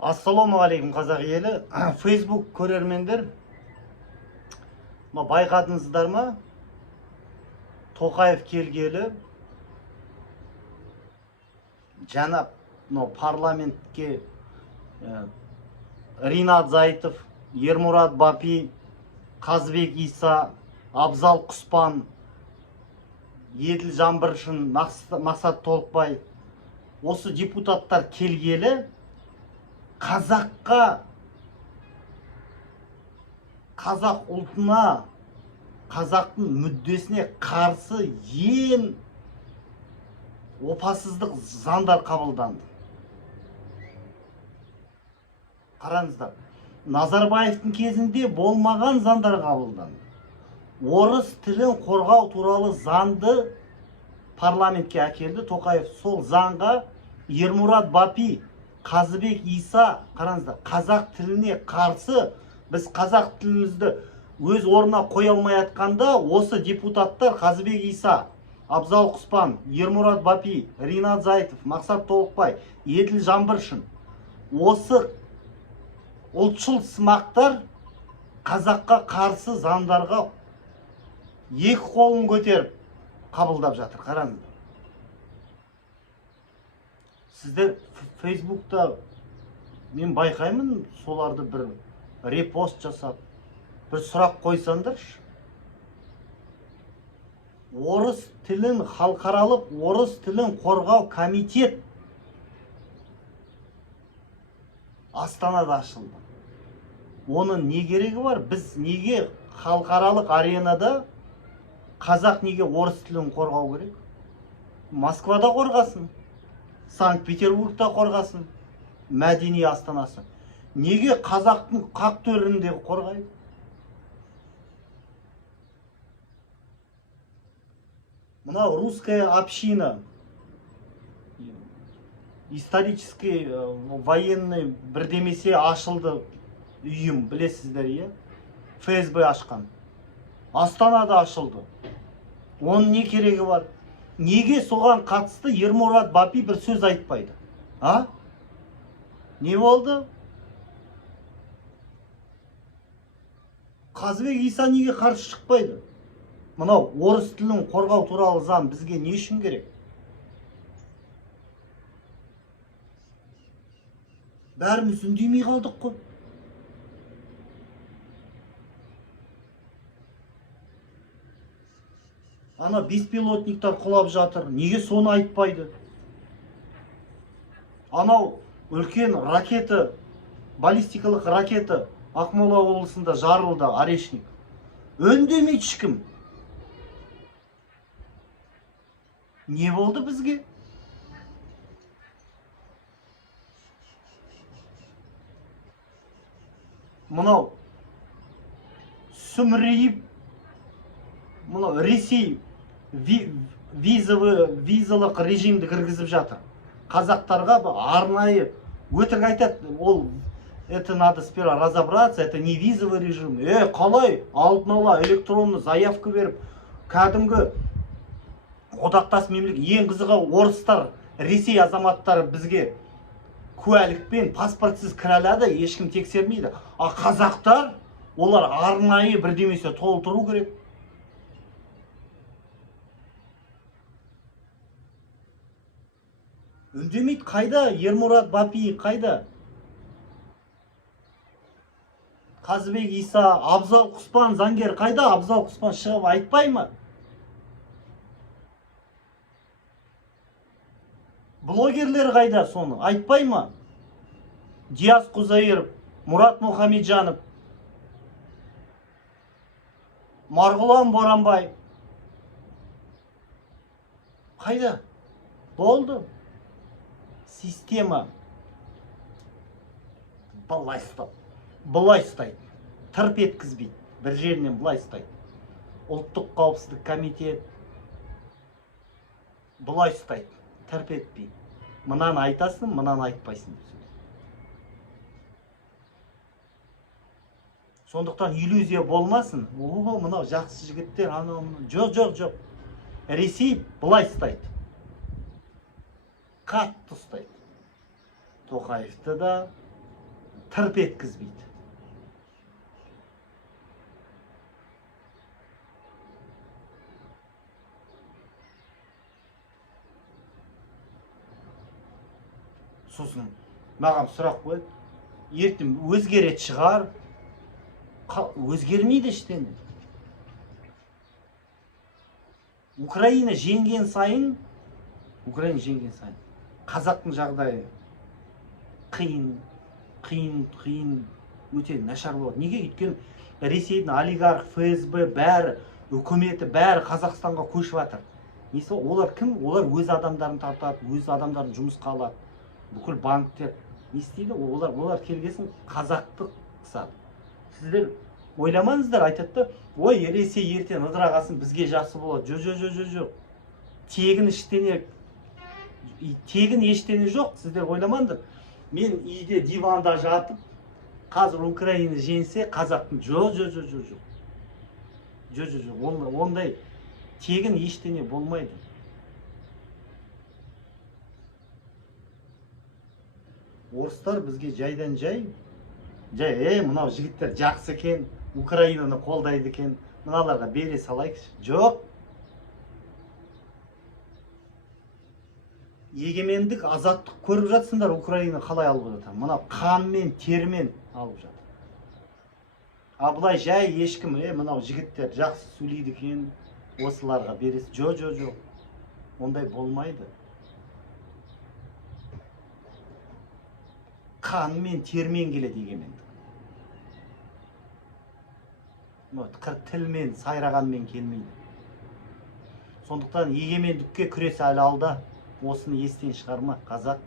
Ассалаумағалейкум қазақ елі. Facebook көрермендер, байқадыңыздар ма? Тоқаев келгелі жаңа парламентке Ринат Зайтов, Ермурат Бапи, Қазбек Иса, Абзал Құспан, Еділ Жаңбыршин, Мақсат Толықбай, осы депутаттар келгелі қазаққа, қазақ ұлтына, қазақтың мүддесіне қарсы ең опасыздық заңдар қабылданды. Қараңыздар, Назарбаевтың кезінде болмаған заңдар қабылданды. Орыс тілін қорғау туралы заңды парламентке әкелді Тоқаев. Сол заңға Ермурат Бапи, Қазыбек Иса, қараңыздар, қазақ тіліне қарсы, біз қазақ тілімізді өз орнына қоя алмай жатқанда, осы депутаттар Қазыбек Иса, Абзал Құспан, Ермурат Бапи, Ринат Зайтов, Мақсат Толықбай, Еділ Жаңбыршин, осы ұлтшыл сымақтар қазаққа қарсы заңдарға екі қолын көтеріп қабылдап жатыр. Қараңыздар. Сіздер Фейсбукта мен байқаймын, соларды бір репост жасап, бір сұрақ қойсаңдаршы. Орыс тілін, халықаралық орыс тілін қорғау комитет Астанада ашылды. Оның не керегі бар? Біз неге халықаралық аренада қазақ неге орыс тілін қорғау керек? Москвада қорғасын, Санкт-Петербургта қорғасын, мәдени астанасы. Неге қазақтың қақ төрінде қорғайды? Мынау русская община, исторический, военный бірдемесе ашылды үйім, білесіздер, е? ФСБ ашқан. Астанада ашылды. Оның не керегі бар? Неге соған қатысты Ермурат Бапи бір сөз айтпайды? А? Не болды? Қазбек Иса неге қарсы шықпайды? Мынау орыс тілін қорғау туралы заң бізге не үшін керек? Бәріміз үндемей қалдық қой. Ана беспилотниктар құлап жатыр. Неге соны айтпайды? Анау үлкен ракета, баллистикалық ракета Ақмола облысында жарылды, Орешник. Үндемейді ешкім. Не болды бізге? Мынау сүмірейіп, мынау Ресей визалық режимді кіргізіп жатыр. Қазақтарға арнайы өтірік айтады, ол это надо сперва разобраться, это не визовый режим. Қалай алдын ала электронны заявка беріп, кәдімгі одақтас мемлекет, ең қызығы орыстар, Ресей азаматтары бізге куәлікпен паспортсыз кіралады, ешкім тексермейді. А қазақтар, олар арнайы бірдемесе толтыру керек. Үндемейді. Қайда? Ермурат Бапи қайда? Қазбек Иса, Абзал Құспан, заңгер қайда? Абзал Құспан шығып айтпай ма? Блогерлер қайда соны? Айтпай ма? Диас Құзайыров, Мұрат Мұхамеджанов, Марғұлан Боранбай. Қайда? Болды. Система былай ұстайды. Тырп еткізбейді. Бір жерінен былай ұстайды. Ұлттық қауіпсіздік комитет былай ұстайды. Тырп етпейді. Мынаны айтасың, мынаны айтпайсың. Сондықтан иллюзия болмасын. Мынау жақсы жігіттер, анау. Жоқ. Ресей былай ұстайды. Қатты ұстайды. Тоқаевты да, тырп еткізбейді. Сосын маған сұрақ қойды, ертең өзгереді шығар, өзгермейді ештеңе. Украина жеңген сайын, қазақтың жағдайы қиын, өте нашар болады. Неге? Өйткені Ресейдің олигарх, ФСБ бәрі, үкіметі бәрі Қазақстанға көшіп жатыр. Несі? Олар кім? Олар өз адамдарын тартады, өз адамдарын жұмысқа алады. Бүкіл банктер не істейді? Олар келгесін қазақты қысады. Сіздер ойламаңыздар, айтады, ой, Ресей ертең ыдырағасын бізге жақсы болады. Жоқ. Тегін ештеңе жоқ. Сіздер ойламаңдар. Мен үйде диванда жатып, қазір Украина жеңсе, қазақтың жоқ. Ондай тегін ештеңе болмайды. Орыстар бізге жайдан жай, мынау жігіттер жақсы екен, Украинаны қолдайды екен, мыналарға бере салайықшы. Жоқ. Егемендік, азаттық көріп жатсыңдар, Украина қалай алып жатыр. Мынау қанмен, термен алып жатыр. Абылай жай ешкім, мынау жігіттер жақсы сөйлейді екен, осыларға бересі. Жоқ. Ондай болмайды. Қанмен, термен келеді егемендік. Тілмен, сайрағанмен келмейді. Сондықтан егемендікке күрес әлі алда. Осыны естен шығарма, қазақ.